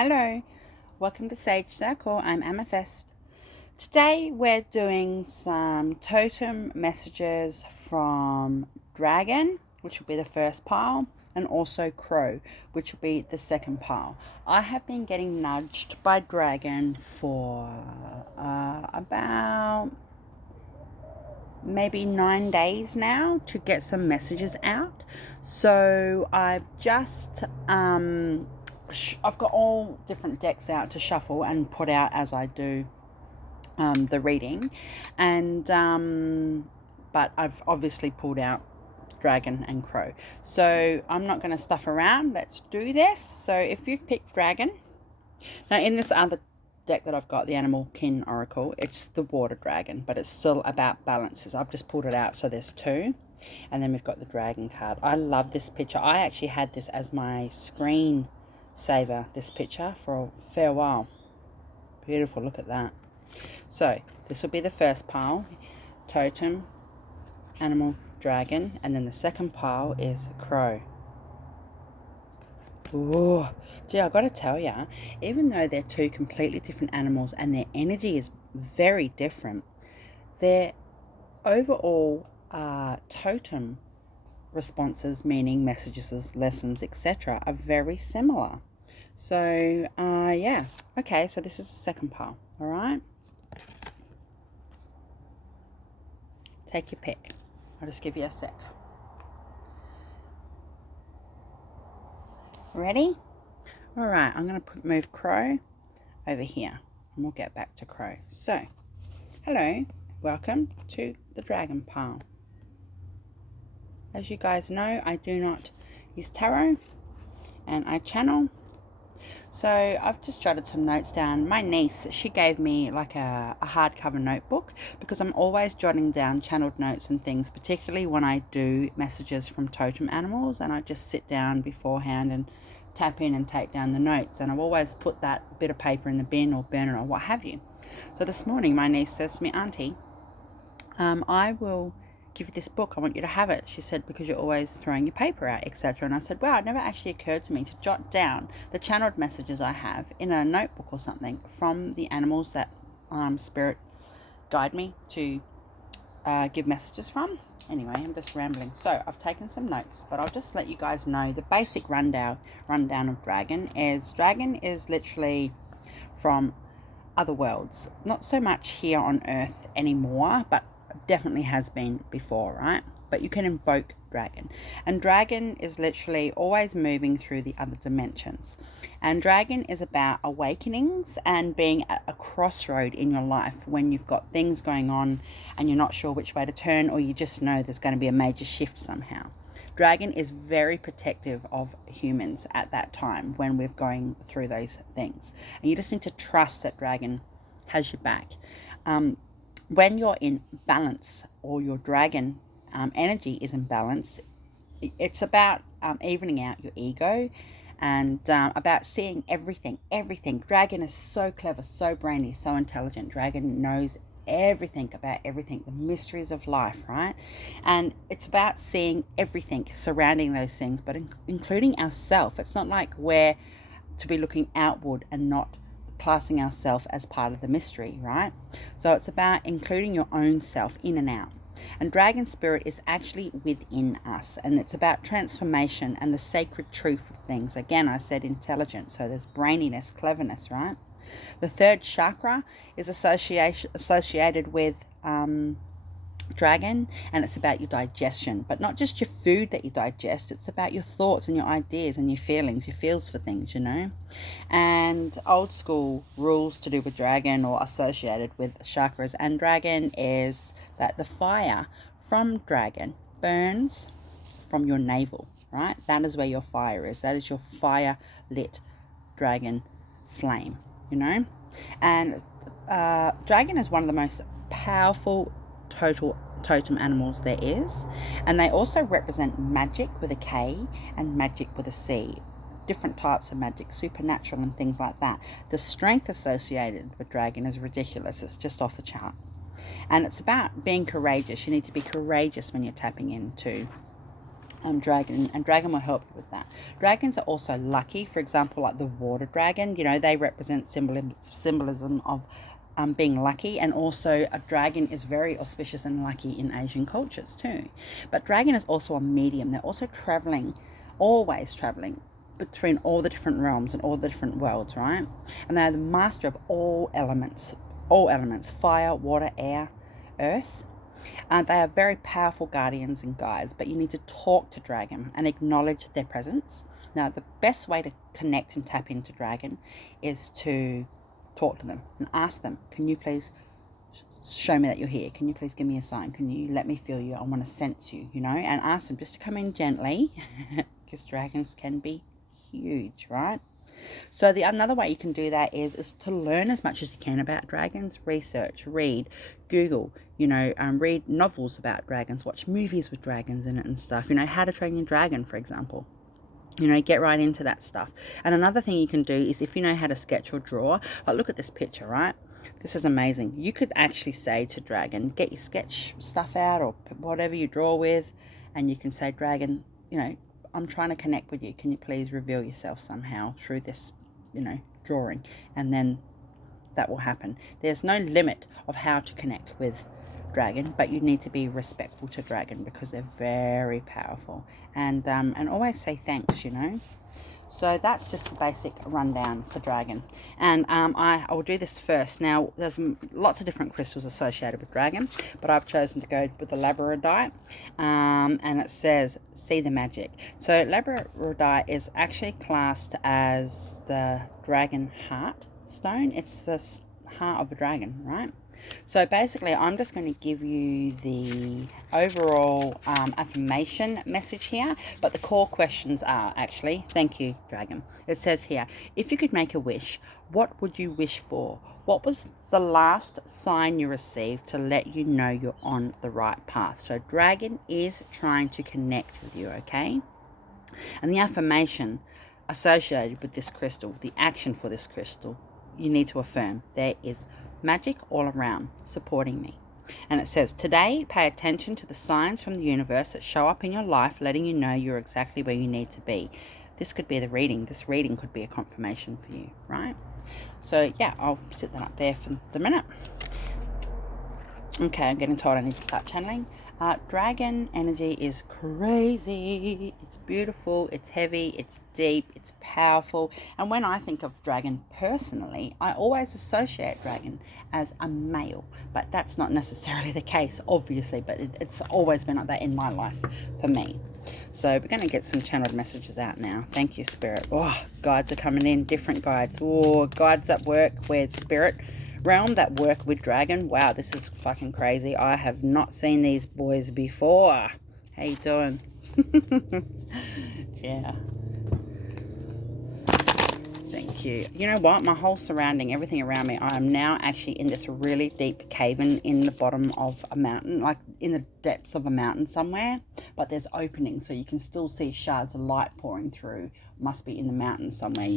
Hello, welcome to Sage Circle. I'm Amythyst. Today we're doing some totem messages from Dragon, which will be the first pile, and also Crow, which will be the second pile. I have been getting nudged by Dragon for about maybe 9 days now to get some messages out. So I've just I've got all different decks out to shuffle and put out as I do the reading, and but I've obviously pulled out Dragon and Crow, so I'm not going to stuff around. Let's do this. So if you've picked Dragon, now in this other deck that I've got, the Animal Kin Oracle, it's the Water Dragon, but it's still about balances. I've just pulled it out, so there's two, and then we've got the Dragon card. I love this picture. I actually had this as my screen saver, this picture, for a fair while. Beautiful, look at that. So this will be the first pile, Totem, Animal, Dragon, and then the second pile is Crow. Ooh, gee, I gotta tell ya, even though they're two completely different animals and their energy is very different, their overall totem responses, meaning messages, lessons, etc., are very similar. So yeah, okay, so this is the second pile. All right, take your pick. I'll just give you a sec. Ready? All right, I'm going to move Crow over here, and we'll get back to Crow. So hello, welcome to the Dragon pile. As you guys know, I do not use tarot, and I channel. So I've just jotted some notes down. My niece, she gave me like a hardcover notebook, because I'm always jotting down channeled notes and things, particularly when I do messages from totem animals, and I just sit down beforehand and tap in and take down the notes, and I've always put that bit of paper in the bin or burn it or what have you. So this morning my niece says to me, Auntie, I will give you this book, I want you to have it. She said, because you're always throwing your paper out, etc. And I said, wow, it never actually occurred to me to jot down the channeled messages I have in a notebook or something from the animals that spirit guide me to give messages from. Anyway, I'm just rambling. So I've taken some notes, but I'll just let you guys know the basic rundown of Dragon is literally from other worlds. Not so much here on Earth anymore, but definitely has been before, right? But you can invoke Dragon, and Dragon is literally always moving through the other dimensions, and Dragon is about awakenings and being at a crossroad in your life when you've got things going on and you're not sure which way to turn, or you just know there's going to be a major shift somehow. Dragon is very protective of humans at that time when we're going through those things, and you just need to trust that Dragon has your back. When you're in balance, or your Dragon energy is in balance, it's about evening out your ego, and about seeing everything. Dragon is so clever, so brainy, so intelligent. Dragon knows everything about everything, the mysteries of life, right? And it's about seeing everything surrounding those things, but including ourselves. It's not like we're to be looking outward and not classing ourselves as part of the mystery, right? So it's about including your own self in and out. And Dragon Spirit is actually within us, and it's about transformation and the sacred truth of things. Again, I said intelligence, so there's braininess, cleverness, right? The third chakra is associated with Dragon, and it's about your digestion, but not just your food that you digest. It's about your thoughts and your ideas and your feelings, your feels for things, you know. And old school rules to do with Dragon, or associated with chakras and Dragon, is that the fire from Dragon burns from your navel, right? That is where your fire is. That is your fire lit Dragon flame, you know. And Dragon is one of the most powerful totem animals there is, and they also represent magic with a K and magic with a C. Different types of magic, supernatural and things like that. The strength associated with Dragon is ridiculous. It's just off the chart, and it's about being courageous. You need to be courageous when you're tapping into dragon, and dragon will help you with that. Dragons are also lucky. For example, like the water dragon, you know, they represent symbolism of being lucky, and also a dragon is very auspicious and lucky in Asian cultures too. But dragon is also a medium. They're also traveling, always traveling between all the different realms and all the different worlds, right? And they're the master of all elements, fire, water, air, earth. They are very powerful guardians and guides, but you need to talk to dragon and acknowledge their presence. Now, the best way to connect and tap into dragon is to talk to them and ask them, can you please show me that you're here? Can you please give me a sign? Can you let me feel you? I want to sense you, you know, and ask them just to come in gently because dragons can be huge, right? So another way you can do that is to learn as much as you can about dragons. Research, read, Google, you know, read novels about dragons, watch movies with dragons in it and stuff. You know, How to Train Your Dragon, for example. You know, get right into that stuff. And another thing you can do is, if you know how to sketch or draw, like look at this picture, right? This is amazing. You could actually say to dragon, get your sketch stuff out or whatever you draw with, and you can say, dragon, you know, I'm trying to connect with you. Can you please reveal yourself somehow through this, you know, drawing? And then that will happen. There's no limit of how to connect with dragon, but you need to be respectful to dragon because they're very powerful. And always say thanks, you know. So that's just the basic rundown for dragon. And I will do this first. Now, there's lots of different crystals associated with dragon, but I've chosen to go with the labradorite. And it says, see the magic. So labradorite is actually classed as the dragon heart stone. It's the heart of a dragon, right? So basically, I'm just going to give you the overall affirmation message here, but the core questions are actually, thank you, dragon. It says here, if you could make a wish, what would you wish for? What was the last sign you received to let you know you're on the right path? So dragon is trying to connect with you, okay? And the affirmation associated with this crystal, the action for this crystal, you need to affirm there is magic all around supporting me. And it says, today, pay attention to the signs from the universe that show up in your life, letting you know you're exactly where you need to be. This could be the reading. This reading could be a confirmation for you, right? So, yeah, I'll sit that up there for the minute. Okay, I'm getting told I need to start channeling. Dragon energy is crazy. It's beautiful, it's heavy, it's deep, it's powerful. And when I think of dragon personally, I always associate dragon as a male, but that's not necessarily the case, obviously, but it's always been like that in my life for me. So we're going to get some channeled messages out now. Thank you, Spirit. Oh, guides are coming in, different guides. Oh, guides that work with spirit realm that work with dragon. Wow, this is fucking crazy. I have not seen these boys before. How you doing? Yeah. Thank you. You know what? My whole surrounding, everything around me, I am now actually in this really deep cave in the bottom of a mountain, like in the depths of a mountain somewhere, but there's openings so you can still see shards of light pouring through. Must be in the mountain somewhere.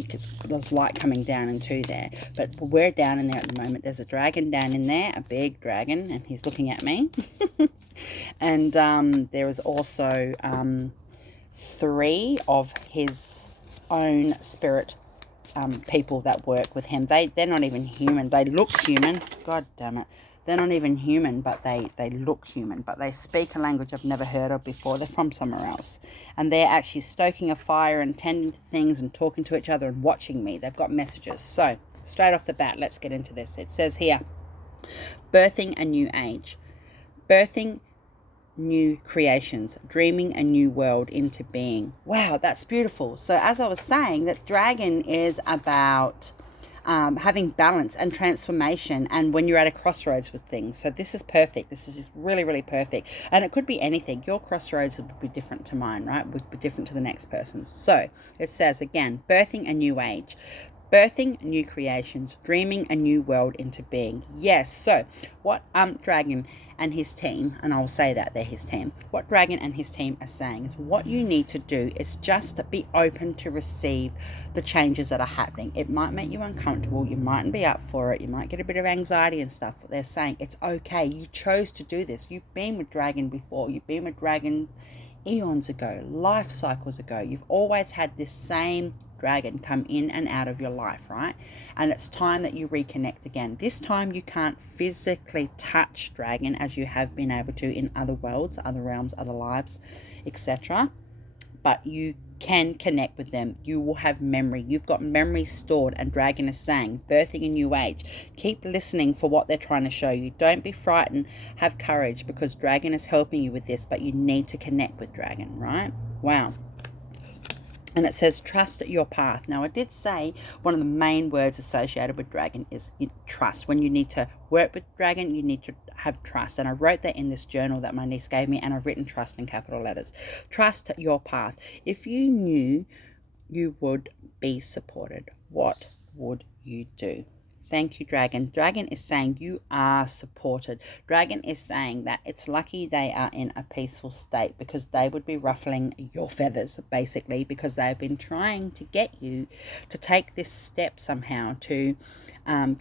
There's light coming down into there, but we're down in there at the moment. There's a dragon down in there, a big dragon, and he's looking at me. And there is also 3 of his own spirit people that work with him. They're not even human. They look human. God damn it. They're not even human, but they look human. But they speak a language I've never heard of before. They're from somewhere else. And they're actually stoking a fire and tending to things and talking to each other and watching me. They've got messages. So, straight off the bat, let's get into this. It says here, birthing a new age. Birthing new creations, dreaming a new world into being. Wow, that's beautiful. So as I was saying, that dragon is about having balance and transformation, and when you're at a crossroads with things. So this is perfect. This is really, really perfect. And it could be anything. Your crossroads would be different to mine, right? Would be different to the next person's. So it says again, birthing a new age. Birthing new creations, dreaming a new world into being. Yes, so what Dragon and his team, and I'll say that they're his team, what Dragon and his team are saying is what you need to do is just to be open to receive the changes that are happening. It might make you uncomfortable, you mightn't be up for it, you might get a bit of anxiety and stuff, but they're saying it's okay. You chose to do this. You've been with Dragon before, you've been with Dragon eons ago, life cycles ago. You've always had this same dragon come in and out of your life, right? And it's time that you reconnect again. This time you can't physically touch dragon as you have been able to in other worlds, other realms, other lives, etc. But you can connect with them. You will have memory. You've got memory stored, and dragon is saying, birthing a new age. Keep listening for what they're trying to show you. Don't be frightened. Have courage, because dragon is helping you with this, but you need to connect with dragon, right? Wow. And it says, trust your path. Now, I did say one of the main words associated with dragon is trust. When you need to work with dragon, you need to have trust. And I wrote that in this journal that my niece gave me, and I've written trust in capital letters. Trust your path. If you knew you would be supported, what would you do? Thank you, dragon. Dragon is saying you are supported. Dragon is saying that it's lucky they are in a peaceful state, because they would be ruffling your feathers, basically, because they've been trying to get you to take this step somehow to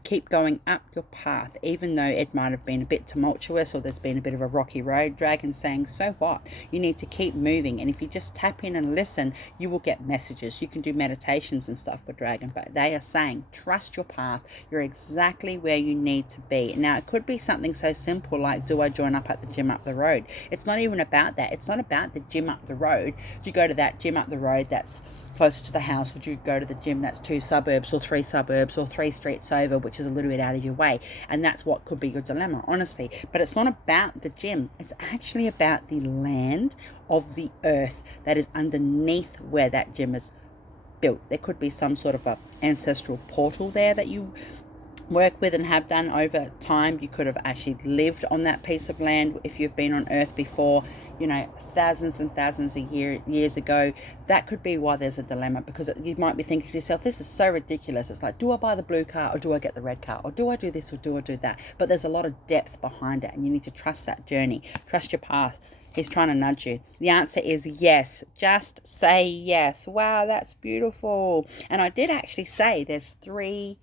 keep going up your path, even though it might have been a bit tumultuous or there's been a bit of a rocky road. Dragon's saying, so what? You need to keep moving. And if you just tap in and listen, you will get messages. You can do meditations and stuff with dragon, but they are saying, trust your path. You're exactly where you need to be. Now, it could be something so simple like, do I join up at the gym up the road? It's not even about that. It's not about the gym up the road. Do you go to that gym up the road that's close to the house? Would you go to the gym that's 2 suburbs or 3 suburbs or 3 streets over, which is a little bit out of your way? And that's what could be your dilemma, honestly. But it's not about the gym. It's actually about the land of the earth that is underneath where that gym is built. There could be some sort of a ancestral portal there that you work with and have done over time. You could have actually lived on that piece of land if you've been on earth before, you know, thousands and thousands of years ago. That could be why there's a dilemma, because you might be thinking to yourself, this is so ridiculous. It's like, do I buy the blue car or do I get the red car, or do I do this or do I do that? But there's a lot of depth behind it, and you need to trust that journey, trust your path. He's trying to nudge you. The answer is yes. Just say yes. Wow, that's beautiful. And I did actually say there's 3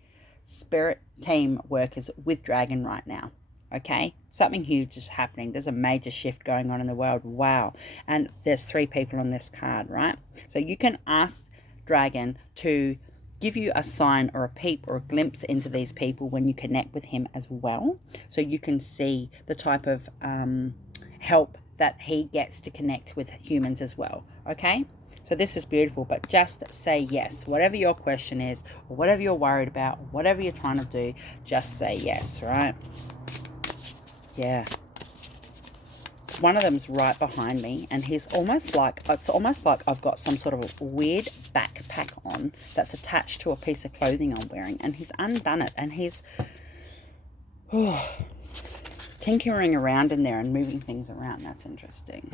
spirit team workers with dragon right now. Okay, something huge is happening. There's a major shift going on in the world. Wow. And there's 3 people on this card, right? So you can ask dragon to give you a sign or a peep or a glimpse into these people when you connect with him as well, so you can see the type of help that he gets to connect with humans as well. Okay, so this is beautiful, but just say yes. Whatever your question is, or whatever you're worried about, whatever you're trying to do, just say yes, right? Yeah. One of them's right behind me, and he's almost like, it's almost like I've got some sort of a weird backpack on that's attached to a piece of clothing I'm wearing, and he's undone it, and he's tinkering around in there and moving things around. That's interesting.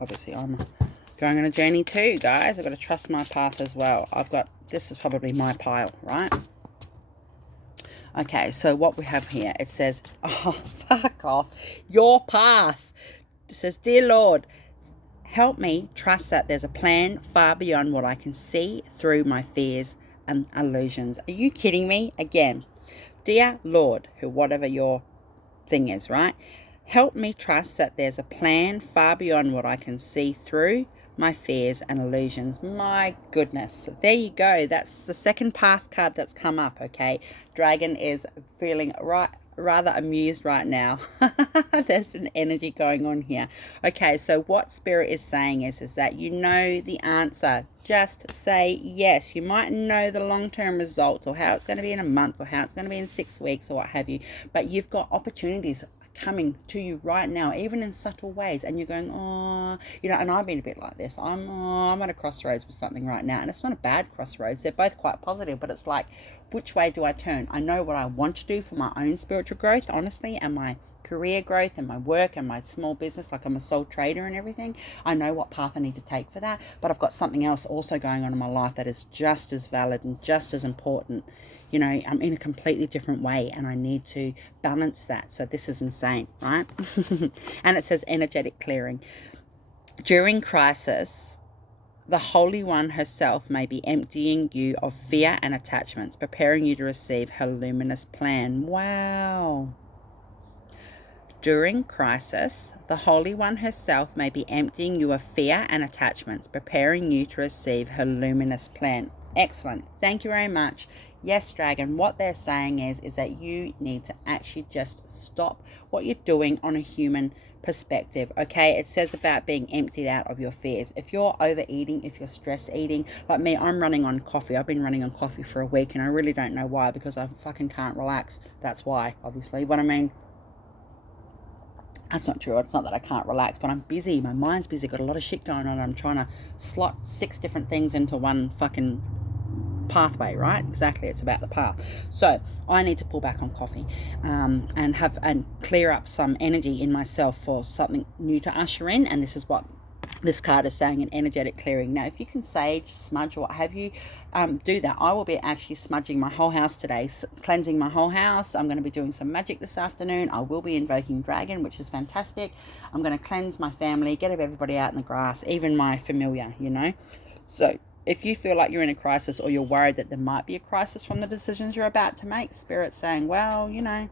Obviously, I'm going on a journey too, guys. I've got to trust my path as well. This is probably my pile, right? Okay, so what we have here, it says, oh, fuck off, your path. It says, dear Lord, help me trust that there's a plan far beyond what I can see through my fears and illusions. Are you kidding me? Again, dear Lord, whatever your thing is, right? Help me trust that there's a plan far beyond what I can see through my fears and illusions. My goodness. There you go. That's the second path card that's come up, okay? Dragon is feeling rather amused right now. There's an energy going on here. Okay, so what Spirit is saying is that you know the answer. Just say yes. You might know the long-term results, or how it's going to be in a month, or how it's going to be in 6 weeks, or what have you, but you've got opportunities coming to you right now, even in subtle ways, and you're going, oh, you know, and I've been a bit like this. I'm at a crossroads with something right now, and it's not a bad crossroads. They're both quite positive, but it's like, which way do I turn? I know what I want to do for my own spiritual growth, honestly, and my career growth and my work and my small business, like I'm a sole trader and everything. I know what path I need to take for that, but I've got something else also going on in my life that is just as valid and just as important. You know, I'm in a completely different way, and I need to balance that. So this is insane, right? And it says energetic clearing. During crisis, the Holy One herself may be emptying you of fear and attachments, preparing you to receive her luminous plan. Wow. During crisis, the Holy One herself may be emptying you of fear and attachments, preparing you to receive her luminous plan. Excellent. Thank you very much. Yes, Dragon, what they're saying is that you need to actually just stop what you're doing on a human perspective. Okay, it says about being emptied out of your fears. If you're overeating, if you're stress eating, like me, I'm running on coffee. I've been running on coffee for a week, and I really don't know why, because I fucking can't relax. That's why, obviously. But I mean, that's not true. It's not that I can't relax, but I'm busy. My mind's busy. Got a lot of shit going on. I'm trying to slot 6 different things into one fucking pathway, right? Exactly. It's about the path. So I need to pull back on coffee, and clear up some energy in myself for something new to usher in. And this is what this card is saying, an energetic clearing. Now, if you can sage, smudge, or what have you, do that. I will be actually smudging my whole house today, cleansing my whole house. I'm going to be doing some magic this afternoon. I will be invoking dragon, which is fantastic. I'm going to cleanse my family, get everybody out in the grass, even my familiar, you know. So if you feel like you're in a crisis, or you're worried that there might be a crisis from the decisions you're about to make, Spirit's saying, well, you know,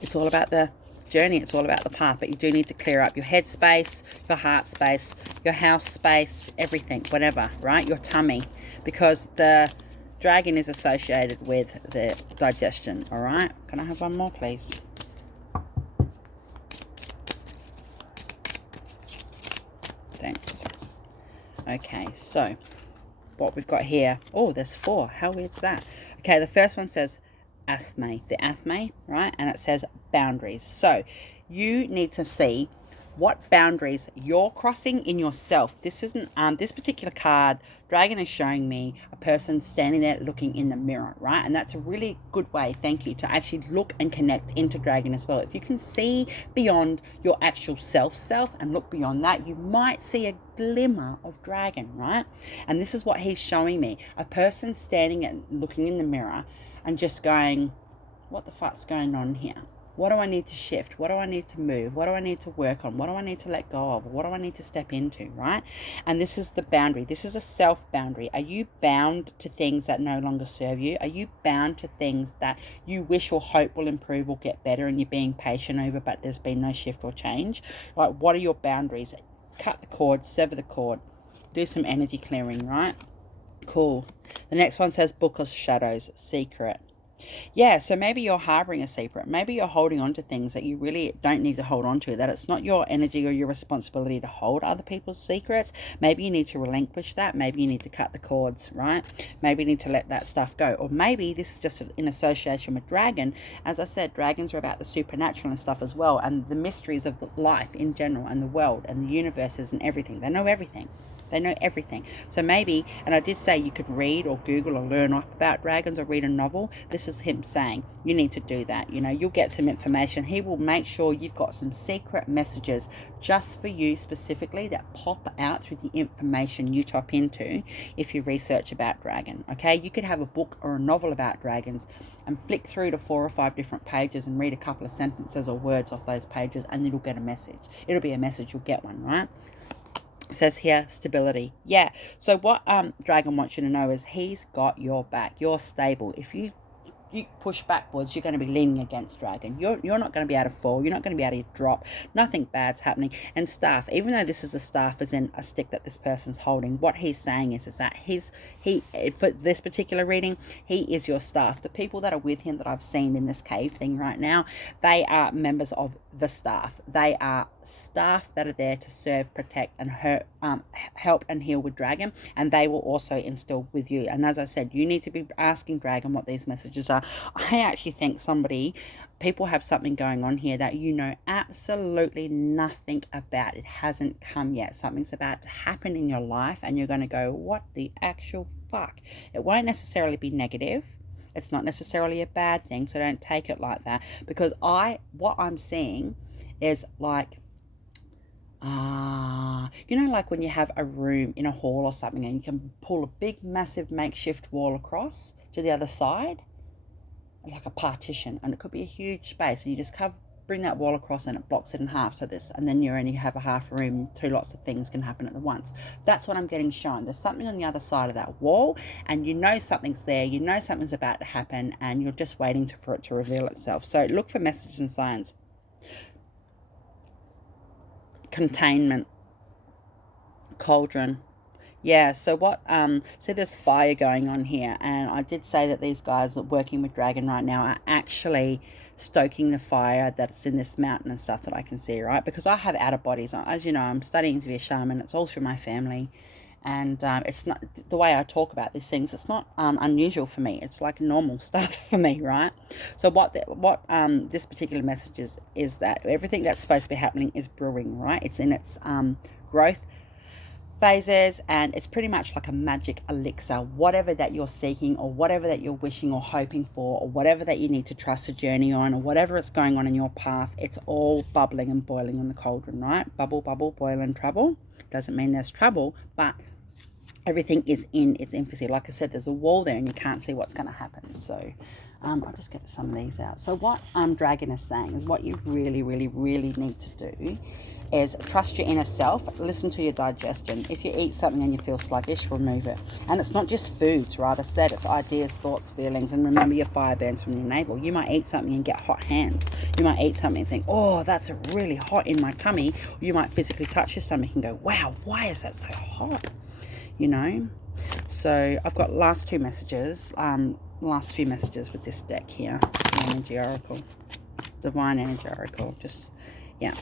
it's all about the journey, it's all about the path, but you do need to clear up your head space, your heart space, your house space, everything, whatever, right? Your tummy, because the dragon is associated with the digestion. All right, can I have one more, please? Thanks. Okay, so what we've got here, oh, there's 4. How weird's that? Okay, the first one says athme, the athme, right? And it says boundaries. So you need to see what boundaries you're crossing in yourself. This isn't this particular card, dragon, is showing me a person standing there looking in the mirror, right? And that's a really good way, thank you, to actually look and connect into dragon as well. If you can see beyond your actual self and look beyond that, you might see a glimmer of dragon, right? And this is what he's showing me, a person standing and looking in the mirror and just going, what the fuck's going on here? What do I need to shift? What do I need to move? What do I need to work on? What do I need to let go of? What do I need to step into, right? And this is the boundary. This is a self boundary. Are you bound to things that no longer serve you? Are you bound to things that you wish or hope will improve or get better, and you're being patient over, but there's been no shift or change? Like, what are your boundaries? Cut the cord, sever the cord, do some energy clearing, right? Cool. The next one says Book of Shadows, secret. Yeah, so maybe you're harboring a secret. Maybe you're holding on to things that you really don't need to hold on to, that it's not your energy or your responsibility to hold other people's secrets. Maybe you need to relinquish that. Maybe you need to cut the cords, right? Maybe you need to let that stuff go. Or maybe this is just in association with dragon. As I said, dragons are about the supernatural and stuff as well, and the mysteries of the life in general, and the world and the universes and everything. They know everything. They know everything. So maybe, and I did say you could read or Google or learn about dragons or read a novel. This is him saying you need to do that. You know, you'll get some information. He will make sure you've got some secret messages just for you specifically that pop out through the information you tap into if you research about dragon. Okay, you could have a book or a novel about dragons and flick through to 4 or 5 different pages and read a couple of sentences or words off those pages, and you'll get a message. It'll be a message. You'll get one, right? It says here, stability. Yeah. So what dragon wants you to know is he's got your back. You're stable. If you push backwards, you're going to be leaning against dragon. You're not going to be able to fall. You're not going to be able to drop. Nothing bad's happening. And staff, even though this is a staff as in a stick that this person's holding, what he's saying is that he for this particular reading, he is your staff. The people that are with him that I've seen in this cave thing right now, they are members of the staff. They are staff that are there to serve, protect, and help and heal with dragon, and they will also instill with you. And as I said, you need to be asking dragon what these messages are. I actually think people have something going on here that you know absolutely nothing about. It hasn't come yet. Something's about to happen in your life, and you're going to go, what the actual fuck? It won't necessarily be negative. It's not necessarily a bad thing, so don't take it like that, because what I'm seeing is like, you know, like when you have a room in a hall or something and you can pull a big massive makeshift wall across to the other side, like a partition, and it could be a huge space, and you just bring that wall across and it blocks it in half. So this, and then you only have a half room, two lots of things can happen at the once. That's what I'm getting shown. There's something on the other side of that wall, and you know something's there, you know something's about to happen, and you're just waiting for it to reveal itself. So look for messages and signs. Containment. Cauldron. Yeah, so what, see there's fire going on here, and I did say that these guys that are working with dragon right now are actually stoking the fire that's in this mountain and stuff that I can see, right? Because I have outer bodies. As you know, I'm studying to be a shaman. It's all through my family, and it's not, the way I talk about these things, it's not unusual for me. It's like normal stuff for me, right? So what this particular message is that everything that's supposed to be happening is brewing, right? It's in its growth phases, and it's pretty much like a magic elixir. Whatever that you're seeking, or whatever that you're wishing or hoping for, or whatever that you need to trust a journey on, or whatever is going on in your path, it's all bubbling and boiling in the cauldron, right? Bubble, bubble, boil and trouble. Doesn't mean there's trouble, but everything is in its infancy. Like I said, there's a wall there and you can't see what's going to happen. So I'll just get some of these out. So what Dragon is saying is what you really, really, really need to do is trust your inner self, listen to your digestion. If you eat something and you feel sluggish, remove it. And it's not just foods, right? I said it's ideas, thoughts, feelings, and remember your fire burns from your navel. You might eat something and get hot hands. You might eat something and think, oh, that's really hot in my tummy. Or you might physically touch your stomach and go, wow, why is that so hot? You know? So I've got last few messages with this deck here. Energy Oracle. Divine Energy Oracle. Just, yeah.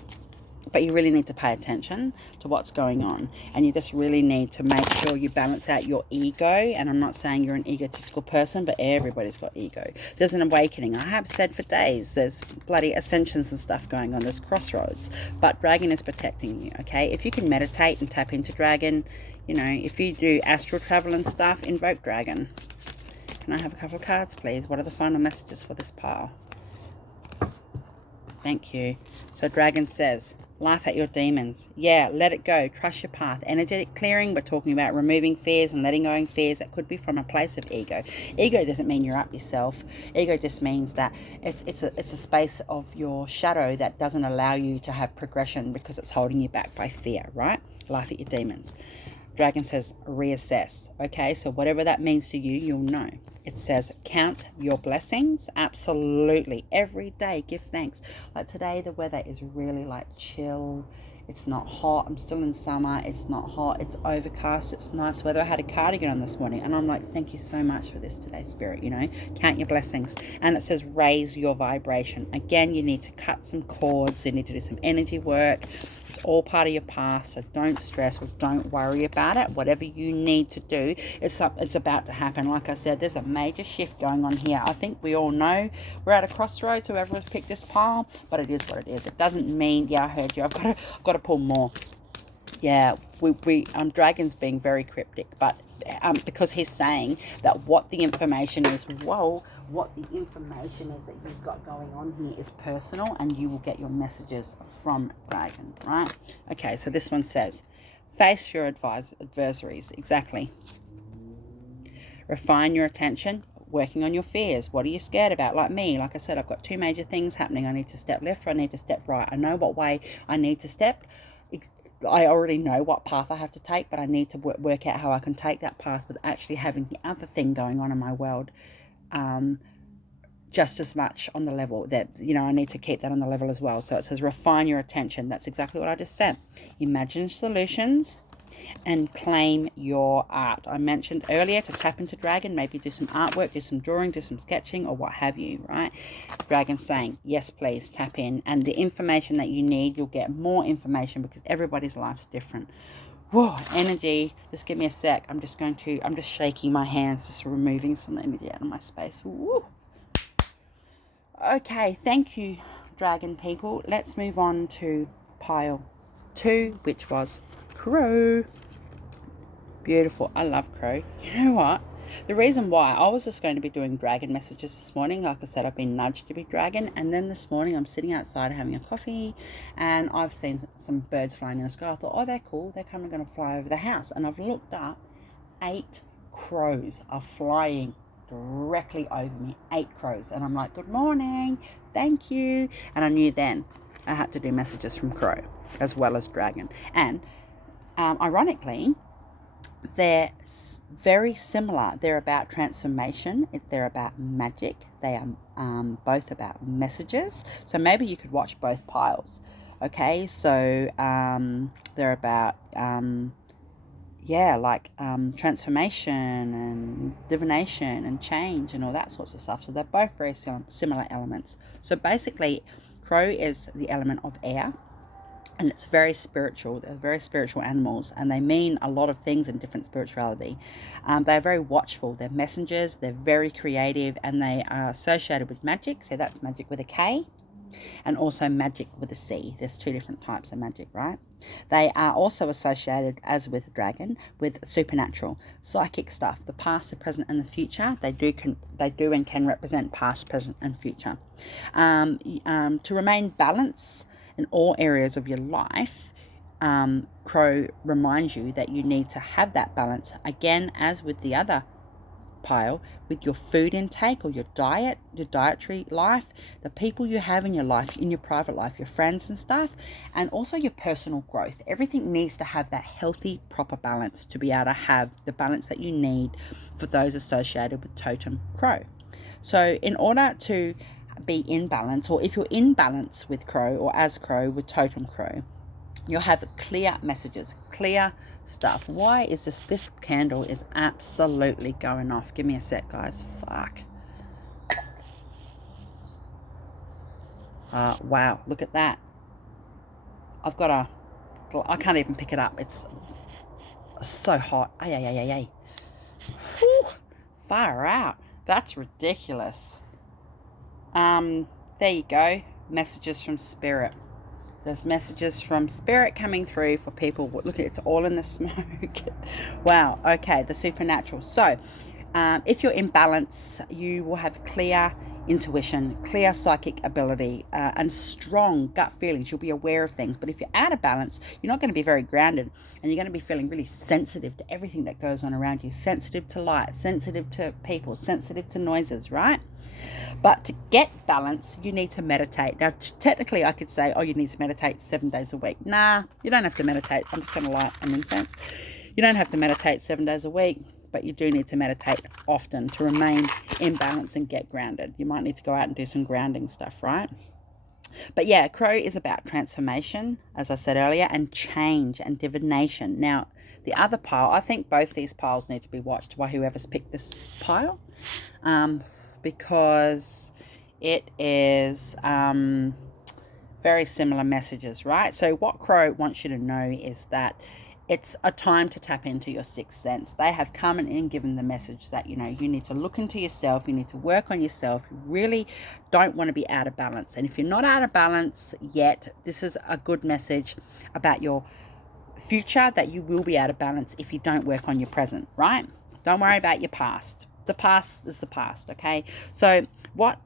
But you really need to pay attention to what's going on, and you just really need to make sure you balance out your ego. And I'm not saying you're an egotistical person, but everybody's got ego. There's an awakening. I have said for days, there's bloody ascensions and stuff going on. There's crossroads, but Dragon is protecting you, okay? If you can meditate and tap into Dragon, you know, if you do astral travel and stuff, invoke Dragon. Can I have a couple of cards, please? What are the final messages for this pile? Thank you. So Dragon says, laugh at your demons. Yeah, let it go. Trust your path. Energetic clearing. We're talking about removing fears and letting go of fears. That could be from a place of ego. Ego doesn't mean you're up yourself. Ego just means that it's a space of your shadow that doesn't allow you to have progression because it's holding you back by fear, right? Laugh at your demons. Dragon says, reassess. Okay, so whatever that means to you, you'll know. It says, count your blessings. Absolutely. Every day, give thanks. Like today, the weather is really like chill. It's not hot. I'm still in summer. It's not hot. It's overcast. It's nice weather. I had a cardigan on this morning, and I'm like, thank you so much for this today, Spirit. You know, count your blessings. And it says, raise your vibration. Again, you need to cut some cords. You need to do some energy work. It's all part of your path, so don't stress or don't worry about it. Whatever you need to do, it's about to happen. Like I said, there's a major shift going on here. I think we all know we're at a crossroads, whoever has picked this pile, but it is what it is. It doesn't mean, yeah, I heard you. I've got to pull more. Yeah, Dragon's being very cryptic, but because he's saying that what the information is, what the information is that you've got going on here is personal, and you will get your messages from Dragon, right? Okay, so this one says, face your adversaries. Exactly. Refine your attention, working on your fears. What are you scared about? Like me, like I said, I've got two major things happening. I need to step left or I need to step right. I know what way I need to step. I already know what path I have to take, but I need to work out how I can take that path with actually having the other thing going on in my world just as much on the level that, you know, I need to keep that on the level as well. So it says refine your attention. That's exactly what I just said. Imagine solutions and claim your art. I mentioned earlier to tap into Dragon, maybe do some artwork, do some drawing, do some sketching, or what have you, right? Dragon's saying, yes, please, tap in. And the information that you need, you'll get more information because everybody's life's different. Whoa, energy. Just give me a sec. I'm just shaking my hands, just removing some energy out of my space. Woo. Okay, thank you, Dragon people. Let's move on to pile 2, which was Crow. Beautiful. I love Crow. You know what? The reason why I was just going to be doing Dragon messages this morning, like I said, I've been nudged to be Dragon, and then this morning I'm sitting outside having a coffee and I've seen some birds flying in the sky. I thought, oh, they're cool. They're going to fly over the house. And I've looked up, 8 crows are flying directly over me, 8 crows. And I'm like, good morning, thank you. And I knew then I had to do messages from crow as well as dragon. And ironically, they're very similar. They're about transformation. They're about magic. They are both about messages. So maybe you could watch both piles. Okay, so they're about transformation and divination and change and all that sorts of stuff. So they're both very similar elements. So basically, crow is the element of air, and it's very spiritual. They're very spiritual animals, and they mean a lot of things in different spirituality. They're very watchful. They're messengers. They're very creative, and they are associated with magic. So that's magic with a K, and also magic with a C. There's 2 different types of magic, right? They are also associated, as with dragon, with supernatural, psychic stuff, the past, the present, and the future. They do and can represent past, present, and future. To remain balanced in all areas of your life, crow reminds you that you need to have that balance, again, as with the other pile, with your food intake or your diet, your dietary life, the people you have in your life, in your private life, your friends and stuff, and also your personal growth. Everything needs to have that healthy, proper balance to be able to have the balance that you need for those associated with totem crow. So in order to be in balance, or if you're in balance with crow or as crow with totem crow, you'll have clear messages, clear stuff. Why is this candle is absolutely going off? Give me a sec, guys. Fuck. Wow, look at that. I can't even pick it up. It's so hot. Ay. Whew, far out. That's ridiculous. There you go. Messages from spirit. There's messages from spirit coming through for people. Look, it's all in the smoke. Wow. Okay, the supernatural. So, if you're in balance, you will have clear intuition, clear psychic ability, and strong gut feelings. You'll be aware of things. But if you're out of balance, you're not going to be very grounded, and you're going to be feeling really sensitive to everything that goes on around you. Sensitive to light, sensitive to people, sensitive to noises, right? But to get balance, you need to meditate. Now, technically, I could say, you need to meditate 7 days a week. Nah, you don't have to meditate. I'm just going to light an incense. You don't have to meditate 7 days a week, but you do need to meditate often to remain in balance and get grounded. You might need to go out and do some grounding stuff, right? But yeah, crow is about transformation, as I said earlier, and change and divination. Now, the other pile, I think both these piles need to be watched by whoever's picked this pile. Because it is very similar messages, right? So what crow wants you to know is that it's a time to tap into your sixth sense. They have come in and given the message that, you need to look into yourself. You need to work on yourself. You really don't want to be out of balance. And if you're not out of balance yet, this is a good message about your future, that you will be out of balance if you don't work on your present, right? Don't worry about your past. The past is the past, okay? So what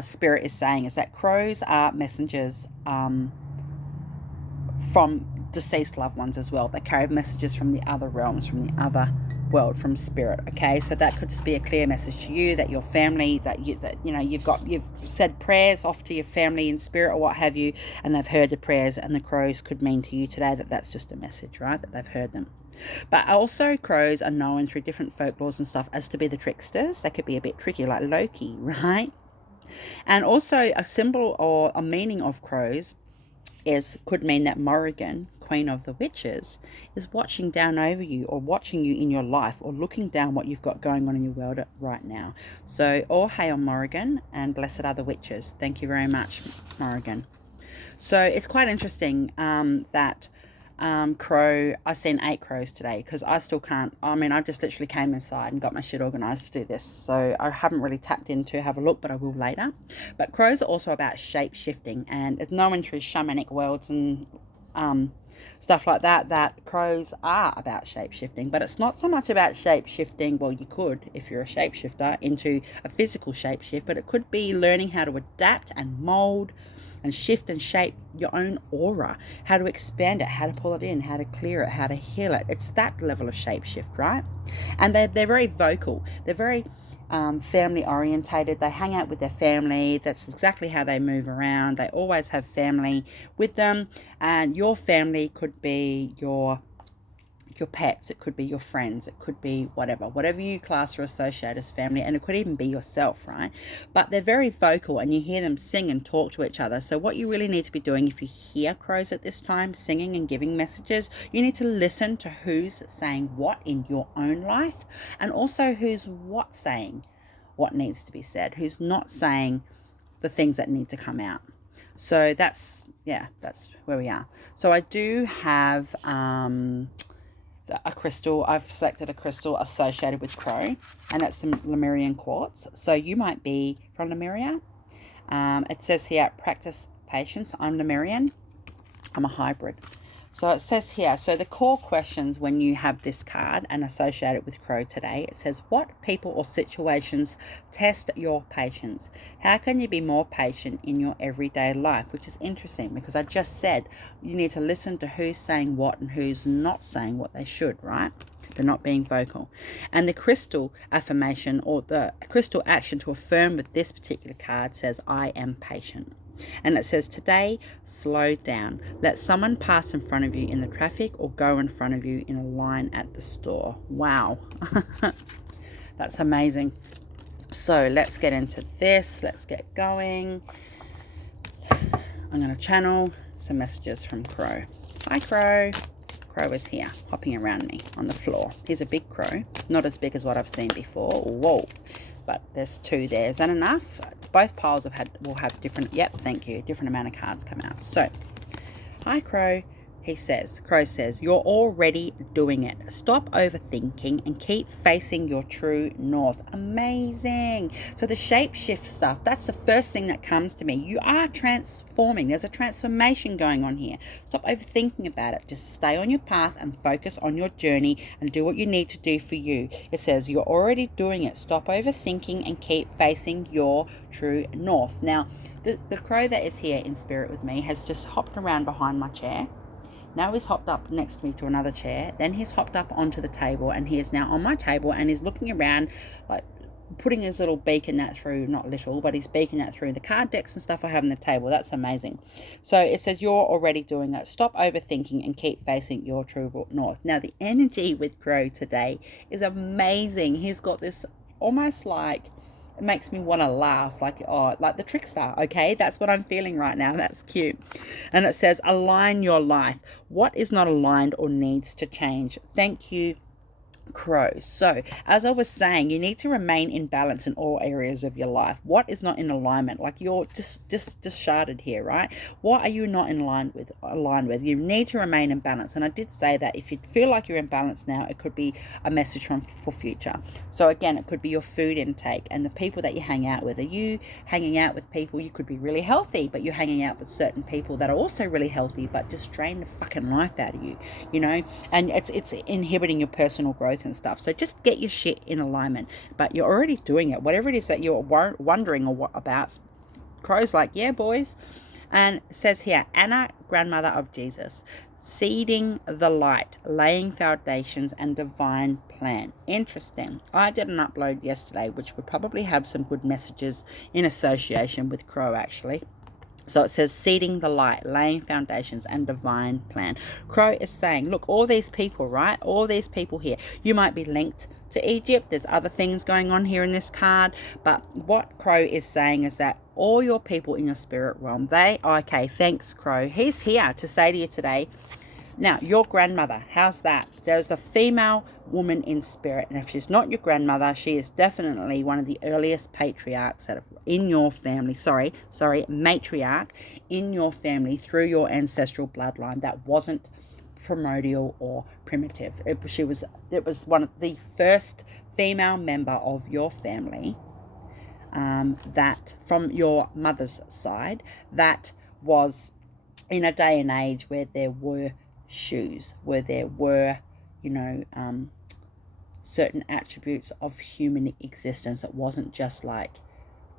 Spirit is saying is that crows are messengers from deceased loved ones as well. They carry messages from the other realms, from the other world, from Spirit, okay? So that could just be a clear message to you, that your family, you've said prayers off to your family in spirit or what have you, and they've heard the prayers, and the crows could mean to you today that that's just a message, right? That they've heard them. But also crows are known through different folklores and stuff as to be the tricksters. They could be a bit tricky, like Loki, right? And also a symbol or a meaning of crows could mean that Morrigan, Queen of the Witches, is watching down over you, or watching you in your life, or looking down what you've got going on in your world right now. So all hail Morrigan, and blessed are the witches. Thank you very much, Morrigan. So it's quite interesting that crow, I seen 8 crows today, because I still can't, I just literally came inside and got my shit organized to do this, so I haven't really tapped in to have a look, but I will later. But crows are also about shape shifting, and it's known through shamanic worlds and stuff like that crows are about shape shifting. But it's not so much about shape shifting, well, you could, if you're a shapeshifter, into a physical shape shift, but it could be learning how to adapt and mold and shift and shape your own aura, how to expand it, how to pull it in, how to clear it, how to heal it. It's that level of shape shift, right? And they're very vocal. They're very family orientated. They hang out with their family. That's exactly how they move around. They always have family with them, and your family could be your pets, it could be your friends, it could be whatever you class or associate as family, and it could even be yourself, right? But they're very vocal, and you hear them sing and talk to each other. So what you really need to be doing, if you hear crows at this time singing and giving messages, you need to listen to who's saying what in your own life, and also who's what saying what needs to be said, who's not saying the things that need to come out. So that's where we are. So I do have a crystal. I've selected a crystal associated with Crow, and it's some Lemurian quartz. So you might be from Lemuria. It says here, practice patience. I'm Lemurian. I'm a hybrid. So it says here, so the core questions when you have this card and associate it with Crow today, it says, what people or situations test your patience? How can you be more patient in your everyday life? Which is interesting, because I just said you need to listen to who's saying what and who's not saying what they should, right? They're not being vocal. And the crystal affirmation, or the crystal action to affirm with this particular card, says, I am patient. And it says, today, slow down. Let someone pass in front of you in the traffic, or go in front of you in a line at the store. Wow. That's amazing. So let's get into this. Let's get going. I'm going to channel some messages from Crow. Hi, Crow. Crow is here, hopping around me on the floor. He's a big crow, not as big as what I've seen before. Whoa. But there's two there. Is that enough? Both piles will have different, yep, thank you, different amount of cards come out. So, hi, Crow. Crow says, you're already doing it. Stop overthinking and keep facing your true north. Amazing. So the shape shift stuff, that's the first thing that comes to me. You are transforming. There's a transformation going on here. Stop overthinking about it. Just stay on your path and focus on your journey and do what you need to do for you. It says, you're already doing it. Stop overthinking and keep facing your true north. Now, the crow that is here in spirit with me has just hopped around behind my chair. Now he's hopped up next to me to another chair. Then he's hopped up onto the table, and he is now on my table, and he's looking around, like putting his little beak in that through, not little, but he's beaking that through the card decks and stuff I have on the table. That's amazing. So it says, you're already doing it. Stop overthinking and keep facing your true north. Now the energy with Crow today is amazing. He's got this almost like, it makes me want to laugh, like the trickster. Okay, that's what I'm feeling right now. That's cute. And it says, align your life. What is not aligned or needs to change? Thank you, Crow. So as I was saying, you need to remain in balance in all areas of your life. What is not in alignment? Like you're just sharded here, right? What are you not in line with? Aligned with? You need to remain in balance. And I did say that if you feel like you're in balance now, it could be a message for future. So again, it could be your food intake and the people that you hang out with. Are you hanging out with people? You could be really healthy, but you're hanging out with certain people that are also really healthy, but just drain the fucking life out of you, you know? And it's inhibiting your personal growth and stuff. So just get your shit in alignment. But you're already doing it. Whatever it is that you're wondering or what about, Crow's like, yeah, boys. And it says here, Anna, grandmother of Jesus, seeding the light, laying foundations and divine plan. Interesting. I did an upload yesterday, which would probably have some good messages in association with Crow, actually. So it says, seeding the light, laying foundations and divine plan. Crow is saying, look, all these people, right? All these people here, you might be linked to Egypt. There's other things going on here in this card. But what Crow is saying is that all your people in your spirit realm, okay, thanks, Crow. He's here to say to you today, now, your grandmother, how's that? There's a female woman in spirit, and if she's not your grandmother, she is definitely one of the earliest patriarchs that are in your family, matriarch in your family through your ancestral bloodline that wasn't primordial or primitive. It was one of the first female member of your family that from your mother's side that was in a day and age where there were shoes, where there were, certain attributes of human existence. It wasn't just like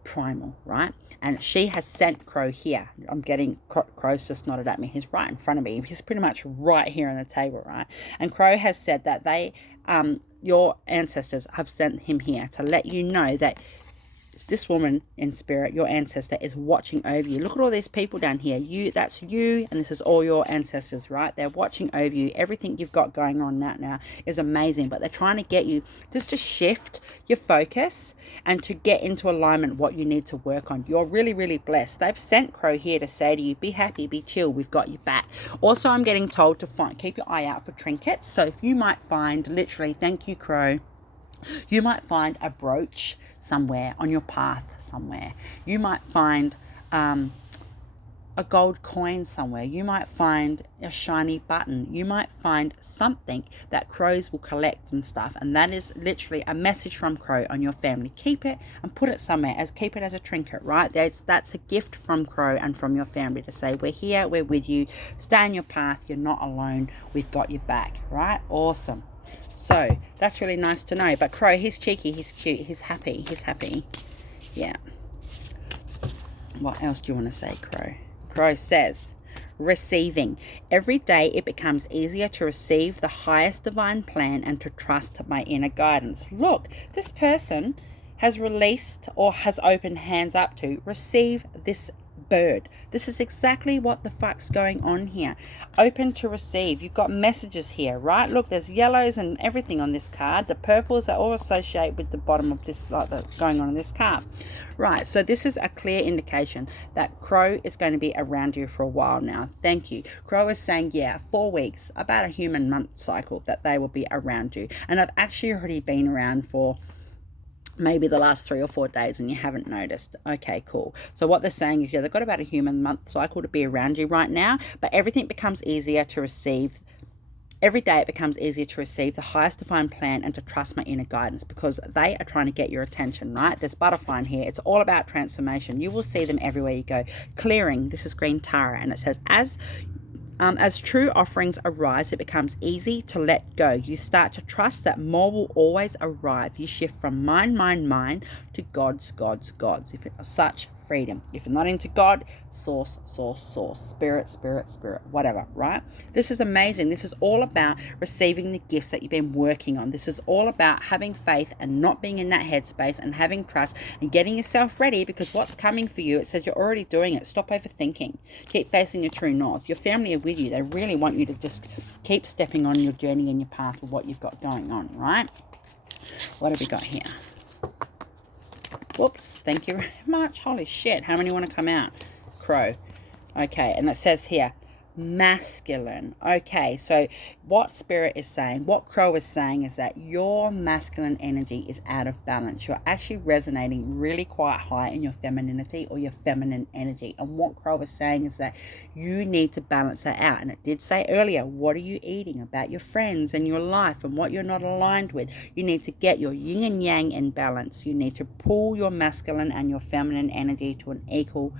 primal, right? And she has sent Crow here. I'm getting, Crow's just nodded at me. He's right in front of me. He's pretty much right here on the table, right? And Crow has said that they, your ancestors have sent him here to let you know that this woman in spirit, your ancestor, is watching over you. Look at all these people down here. That's you, and this is all your ancestors, right? They're watching over you. Everything you've got going on now is amazing, but they're trying to get you just to shift your focus and to get into alignment what you need to work on. You're really, really blessed. They've sent Crow here to say to you, be happy, be chill, we've got you back. Also, I'm getting told to keep your eye out for trinkets. So if you might find, literally, thank you, Crow, you might find a brooch somewhere on your path somewhere. You might find a gold coin somewhere. You might find a shiny button. You might find something that crows will collect and stuff. And that is literally a message from Crow on your family. Keep it and put it somewhere. Keep it as a trinket, right? That's a gift from Crow and from your family to say, we're here, we're with you. Stay on your path. You're not alone. We've got you back, right? Awesome. So that's really nice to know. But Crow, he's cheeky, he's cute, he's happy, yeah. What else do you want to say, Crow? Crow says, receiving. Every day it becomes easier to receive the highest divine plan and to trust my inner guidance. Look, this person has released or has opened hands up to receive this bird. This is exactly what the fuck's going on here. Open to receive. You've got messages here, right? Look, there's yellows and everything on this card. The purples are all associated with the bottom of this, like that's going on in this card. Right, so this is a clear indication that Crow is going to be around you for a while now. Thank you. Crow is saying, yeah, 4 weeks, about a human month cycle that they will be around you. And I've actually already been around for maybe the last 3 or 4 days and you haven't noticed. Okay, cool. So what they're saying is, yeah, they've got about a human month cycle to be around you right now, but everything becomes easier to receive. Every day it becomes easier to receive the highest divine plan and to trust my inner guidance, because they are trying to get your attention, right? There's butterfly in here. It's all about transformation. You will see them everywhere you go. Clearing. This is green Tara, and it says, as true offerings arise, it becomes easy to let go. You start to trust that more will always arrive. You shift from mine to God's. If it's such freedom. If you're not into God, source, spirit, whatever, right? This is amazing. This is all about receiving the gifts that you've been working on. This is all about having faith and not being in that headspace and having trust and getting yourself ready, because what's coming for you, it says you're already doing it. Stop overthinking. Keep facing your true north. Your family are with you. They really want you to just keep stepping on your journey and your path with what you've got going on, right? What have we got here? Whoops, thank you very much. Holy shit, how many want to come out? Crow. Okay, and it says here, masculine. Okay, so what Spirit is saying, what Crow is saying, is that your masculine energy is out of balance. You're actually resonating really quite high in your femininity or your feminine energy. And what Crow is saying is that you need to balance that out. And it did say earlier, what are you eating, about your friends and your life and what you're not aligned with. You need to get your yin and yang in balance. You need to pull your masculine and your feminine energy to an equal,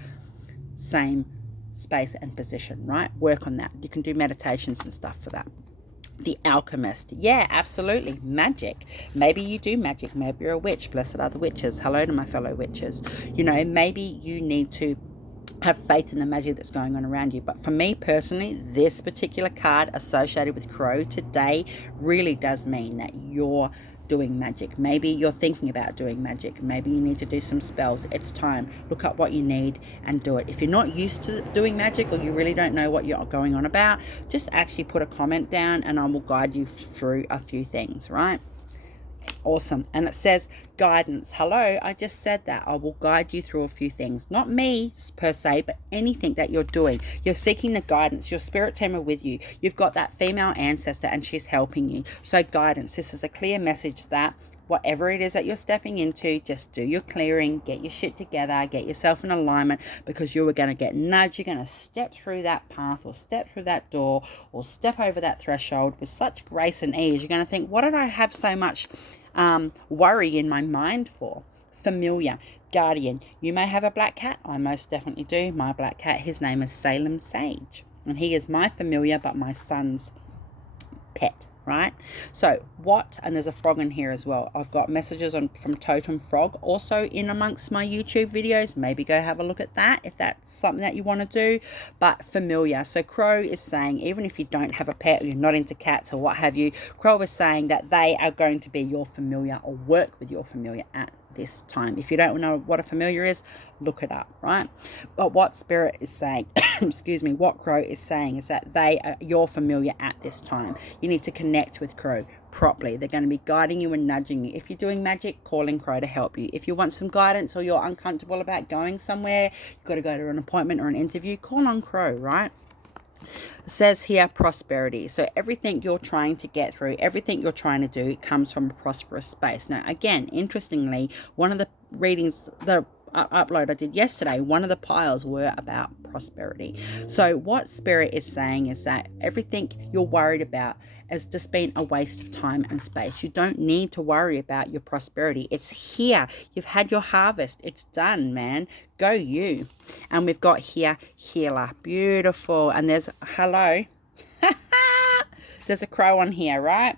same space and position, right? Work on that. You can do meditations and stuff for that. The alchemist. Yeah, absolutely. Magic. Maybe you do magic. Maybe you're a witch. Blessed are the witches. Hello to my fellow witches. You know, maybe you need to have faith in the magic that's going on around you. But for me personally, this particular card associated with Crow today really does mean that you're doing magic. Maybe you're thinking about doing magic. Maybe you need to do some spells. It's time. Look up what you need and do it. If you're not used to doing magic or you really don't know what you're going on about, just actually put a comment down and I will guide you through a few things, right? Awesome. And it says guidance. Hello, I just said that. I will guide you through a few things. Not me per se, but anything that you're doing. You're seeking the guidance. Your spirit team are with you. You've got that female ancestor and she's helping you. So guidance. This is a clear message that whatever it is that you're stepping into, just do your clearing, get your shit together, get yourself in alignment, because you are going to get nudged. You're going to step through that path or step through that door or step over that threshold with such grace and ease. You're going to think, what did I have so much worry in my mind for? Familiar. Guardian. You may have a black cat. I most definitely do. My black cat, his name is Salem Sage, and he is my familiar but my son's pet, right? So what, and there's a frog in here as well. I've got messages from Totem Frog also in amongst my YouTube videos. Maybe go have a look at that if that's something that you want to do. But familiar. So Crow is saying, even if you don't have a pet or you're not into cats or what have you, Crow is saying that they are going to be your familiar or work with your familiar at this time. If you don't know what a familiar is, look it up, right? But what Spirit is saying, excuse me, what Crow is saying is that they are your familiar at this time. You need to connect with Crow properly. They're going to be guiding you and nudging you. If you're doing magic, calling Crow to help you. If you want some guidance or you're uncomfortable about going somewhere, you've got to go to an appointment or an interview, call on Crow, right? It says here prosperity. So everything you're trying to get through, everything you're trying to do comes from a prosperous space. Now, again, interestingly, one of the readings, the upload I did yesterday, one of the piles were about prosperity. So what Spirit is saying is that everything you're worried about has just been a waste of time and space. You don't need to worry about your prosperity. It's here. You've had your harvest. It's done, man. Go you. And we've got here healer. Beautiful. And there's hello. There's a crow on here, right?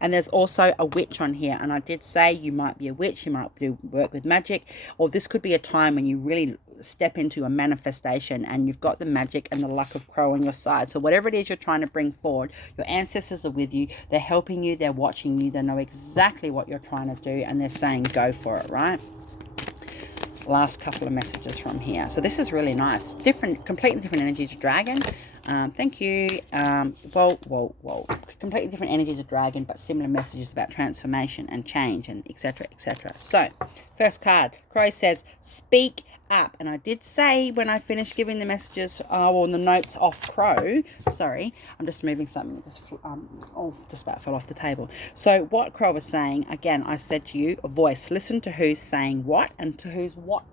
And there's also a witch on here. And I did say you might be a witch, you might do work with magic, or this could be a time when you really step into a manifestation and you've got the magic and the luck of Crow on your side. So whatever it is you're trying to bring forward, your ancestors are with you, they're helping you, they're watching you, they know exactly what you're trying to do, and they're saying go for it, right? Last couple of messages from here. So this is really nice. Different, completely different energy to dragon. Thank you. Whoa. Completely different energy to dragon, but similar messages about transformation and change and etc. etc. So first card, Crow says speak up. And I did say when I finished giving the messages on the notes off Crow, sorry, I'm just moving something, just about fell off the table. So what Crow was saying, again, I said to you, a voice, listen to who's saying what and to who's what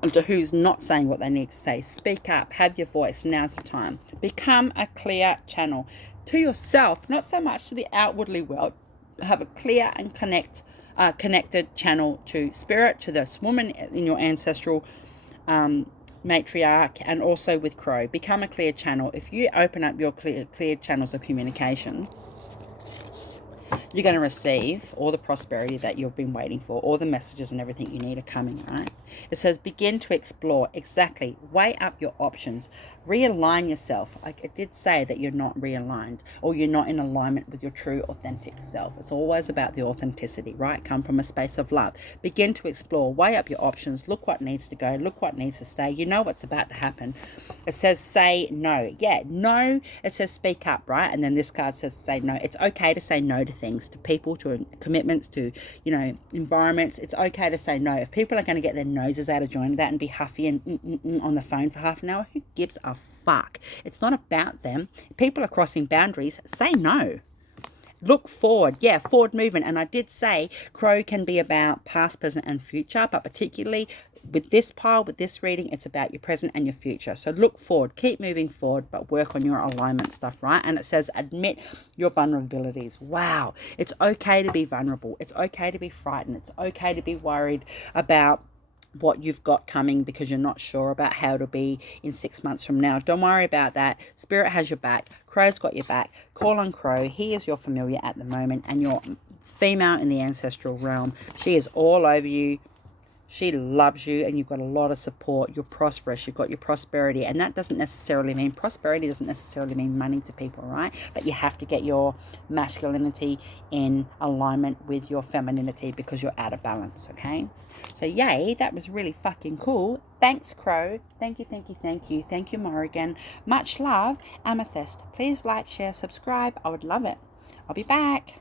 and to who's not saying what they need to say. Speak up, have your voice, now's the time. Become a clear channel to yourself, not so much to the outwardly world. Have a clear and connected channel to Spirit, to this woman in your ancestral matriarch, and also with Crow. Become a clear channel. If you open up your clear channels of communication, you're going to receive all the prosperity that you've been waiting for. All the messages and everything you need are coming, right? It says begin to explore. Exactly. Weigh up your options. Realign yourself. It did say that you're not realigned or you're not in alignment with your true authentic self. It's always about the authenticity, right? Come from a space of love. Begin to explore. Weigh up your options. Look what needs to go. Look what needs to stay. You know what's about to happen. It says say no. Yeah, no. It says speak up, right? And then this card says say no. It's okay to say no to things, to people, to commitments, to, you know, environments. It's okay to say no. If people are going to get their noses out of joint of that and be huffy and on the phone for half an hour, who gives a fuck? It's not about them. People are crossing boundaries. Say no. Look forward. Yeah, forward movement. And I did say Crow can be about past, present, and future, but particularly with this pile, with this reading, it's about your present and your future. So look forward, keep moving forward, but work on your alignment stuff, right? And it says admit your vulnerabilities. Wow. It's okay to be vulnerable. It's okay to be frightened. It's okay to be worried about what you've got coming because you're not sure about how it'll be in 6 months from now. Don't worry about that. Spirit has your back. Crow's got your back. Call on Crow. He is your familiar at the moment, and your female in the ancestral realm. She is all over you. She loves you, and you've got a lot of support. You're prosperous. You've got your prosperity. And that doesn't necessarily mean, prosperity doesn't necessarily mean money to people, right? But you have to get your masculinity in alignment with your femininity because you're out of balance, okay? So yay, that was really fucking cool. Thanks, Crow. Thank you, thank you, thank you. Thank you, Morrigan. Much love, Amythyst. Please like, share, subscribe. I would love it. I'll be back.